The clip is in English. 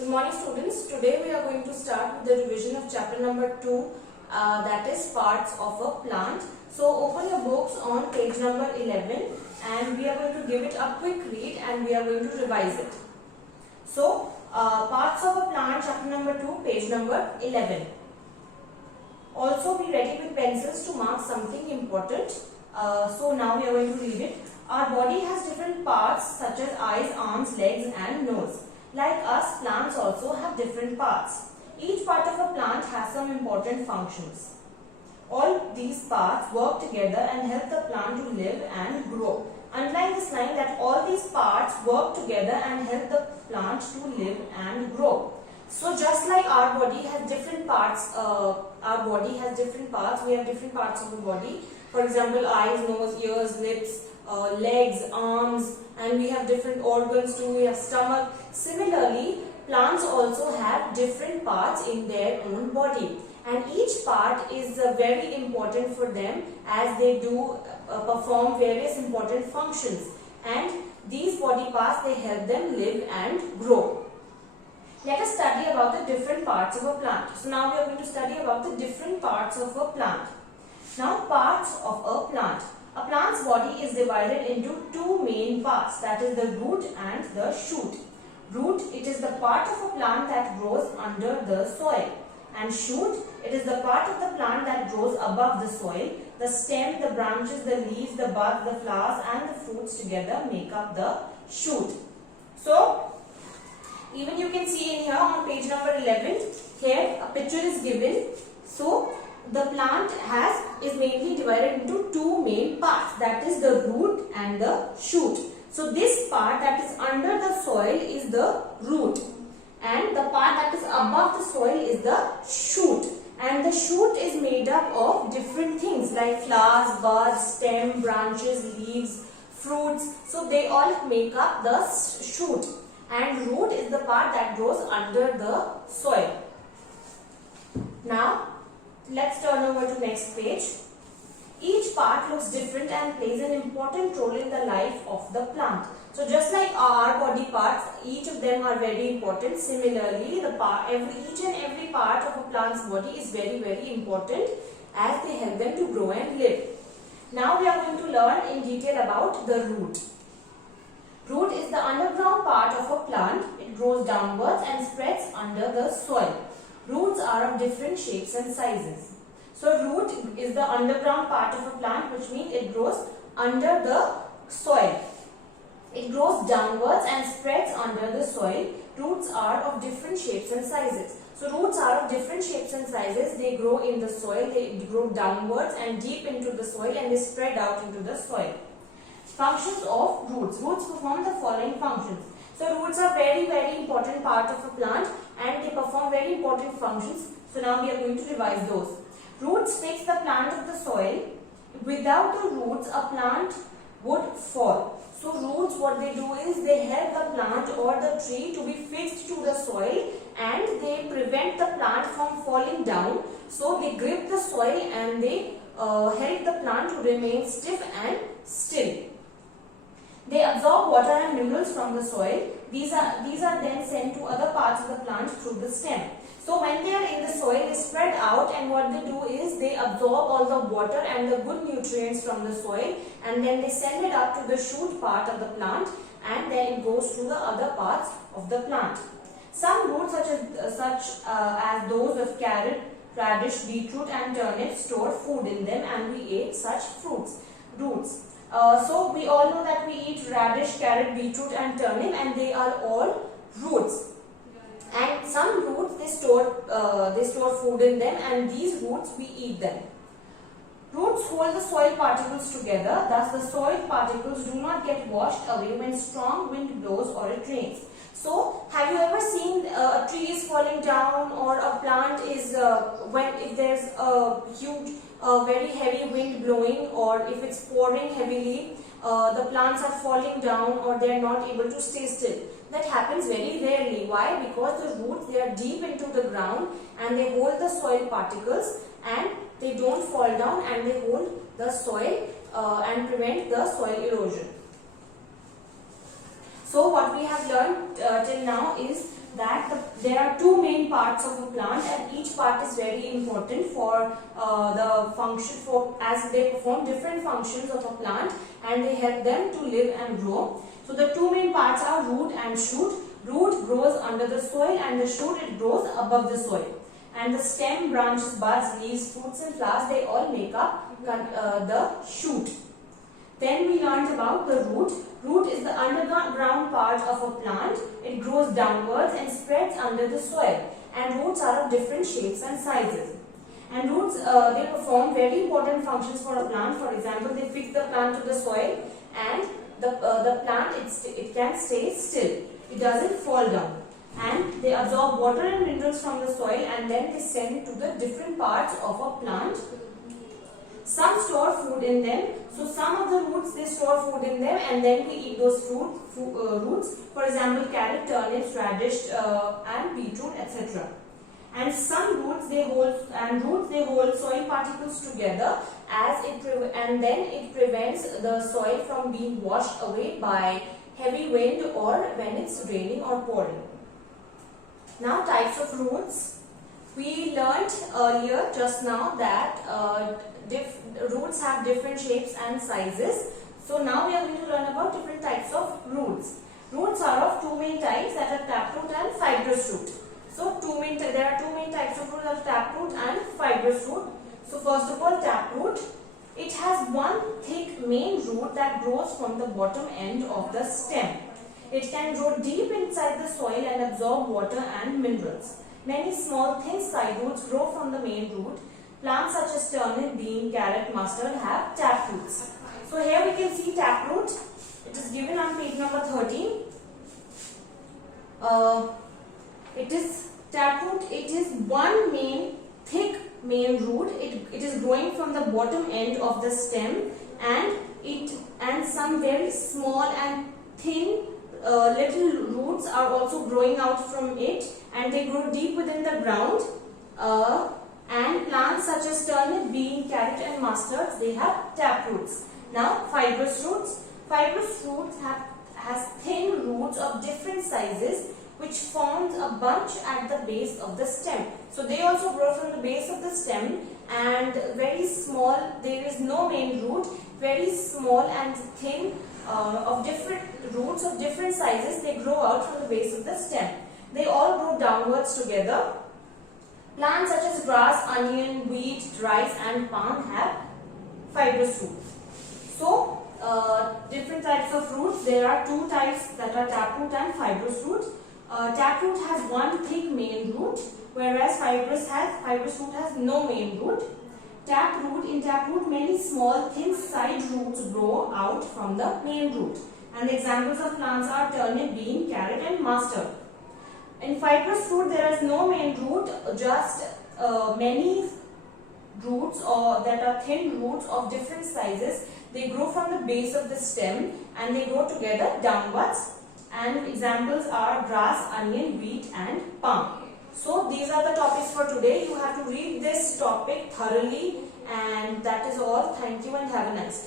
Good morning students. Today we are going to start with the revision of chapter number 2 that is parts of a plant. So open your books on page number 11 and we are going to give it a quick read and we are going to revise it. So parts of a plant, chapter number 2, page number 11. Also be ready with pencils to mark something important. So now we are going to read it. Our body has different parts such as eyes, arms, legs and nose. Like us, plants also have different parts. Each part of a plant has some important functions. All these parts work together and help the plant to live and grow. Underline this line that all these parts work together and help the plant to live and grow. So just like our body has different parts, we have different parts of the body. For example, eyes, nose, ears, lips, legs, arms, and we have different organs too. We have stomach. Similarly, plants also have different parts in their own body, and each part is very important for them as they do perform various important functions, and these body parts, they help them live and grow. Let us study about the different parts of a plant. So now we are going to study about the different parts of a plant. Now, parts of a plant. A plant's body is divided into two main parts, that is the root and the shoot. Root, it is the part of a plant that grows under the soil, and shoot, it is the part of the plant that grows above the soil. The stem, the branches, the leaves, the buds, the flowers and the fruits together make up the shoot. So, even you can see in here on page number 11, here a picture is given. So, the plant is mainly divided into two main parts, that is the root and the shoot. So this part that is under the soil is the root, and the part that is above the soil is the shoot. And the shoot is made up of different things like flowers, buds, stem, branches, leaves, fruits. So they all make up the shoot, and root is the part that grows under the soil. Now let's turn over to next page. Each part looks different and plays an important role in the life of the plant. So just like our body parts, each of them are very important. Similarly, each and every part of a plant's body is very, very important as they help them to grow and live. Now we are going to learn in detail about the root. Root is the underground part of a plant. It grows downwards and spreads under the soil. Roots are of different shapes and sizes. So root is the underground part of a plant, which means it grows under the soil. It grows downwards and spreads under the soil. Roots are of different shapes and sizes. So roots are of different shapes and sizes. They grow in the soil, they grow downwards and deep into the soil, and they spread out into the soil. Functions of roots. Roots perform the following functions. So roots are very, very important part of a plant and they perform very important functions. So now we are going to revise those. Roots fix the plant of the soil. Without the roots, a plant would fall. So roots, what they do is they help the plant or the tree to be fixed to the soil, and they prevent the plant from falling down. So they grip the soil and they help the plant to remain stiff and still. They absorb water and minerals from the soil. These are then sent to other parts of the plant through the stem. So when they are in the soil, they spread out, and what they do is they absorb all the water and the good nutrients from the soil, and then they send it up to the shoot part of the plant, and then it goes to the other parts of the plant. Some roots such as those of carrot, radish, beetroot and turnip store food in them, and we eat such roots. So we all know that we eat radish, carrot, beetroot and turnip, and they are all roots. And some roots, they store food in them, and these roots we eat them. Roots hold the soil particles together, thus the soil particles do not get washed away when strong wind blows or it rains. So have you ever seen a tree is falling down, or a plant is if there's a huge very heavy wind blowing, or if it's pouring heavily, the plants are falling down or they are not able to stay still. That happens very rarely. Why? Because the roots, they are deep into the ground and they hold the soil particles and they don't fall down, and they hold the soil and prevent the soil erosion. So what we have learned till now is that there are two main parts of a plant, and each part is very important for the function, as they perform different functions of a plant and they help them to live and grow. So the two main parts are root and shoot. Root grows under the soil and the shoot, it grows above the soil. And the stem, branches, buds, leaves, fruits and flowers, they all make up the shoot. Then we learned about the root. Root is the underground part of a plant. It grows downwards and spreads under the soil. And roots are of different shapes and sizes. And roots, they perform very important functions for a plant. For example, they fix the plant to the soil, and the plant, it can stay still. It doesn't fall down. And they absorb water and minerals from the soil, and then they send it to the different parts of a plant. Some store food in them. So some of the roots, they store food in them, and then we eat those roots. For example, carrot, turnips, radish, and beetroot, etc. And some roots they hold soil particles together, and then it prevents the soil from being washed away by heavy wind or when it's raining or pouring. Now, types of roots. We learnt earlier just now that roots have different shapes and sizes. So now we are going to learn about different types of roots. Roots are of two main types, that are taproot and fibrous root. So there are two main types of roots, that are taproot and fibrous root. So first of all, taproot. It has one thick main root that grows from the bottom end of the stem. It can grow deep inside the soil and absorb water and minerals. Many small thin side roots grow from the main root. Plants such as turnip, bean, carrot, mustard have taproots. So here we can see taproot. It is given on page number 13. It is taproot. It is one thick main root. It is growing from the bottom end of the stem, and some very small and thin little roots are also growing out from it, and they grow deep within the ground. And plants such as turnip, bean, carrot and mustard, they have taproots. Now, fibrous roots. Fibrous roots has thin roots of different sizes which forms a bunch at the base of the stem. So they also grow from the base of the stem, and very small, there is no main root, very small and thin of different roots of different sizes, they grow out from the base of the stem. They all grow downwards together. Plants such as grass, onion, wheat, rice and palm have fibrous roots. So, different types of roots. There are two types, that are taproot and fibrous root. Taproot has one thick main root, whereas fibrous root has no main root. In taproot, many small thin side roots grow out from the main root. And the examples of plants are turnip, bean, carrot and mustard. In fibrous root, there is no main root, just many roots that are thin roots of different sizes. They grow from the base of the stem and they grow together downwards. And examples are grass, onion, wheat and palm. So these are the topics for today. You have to read this topic thoroughly, and that is all. Thank you and have a nice day.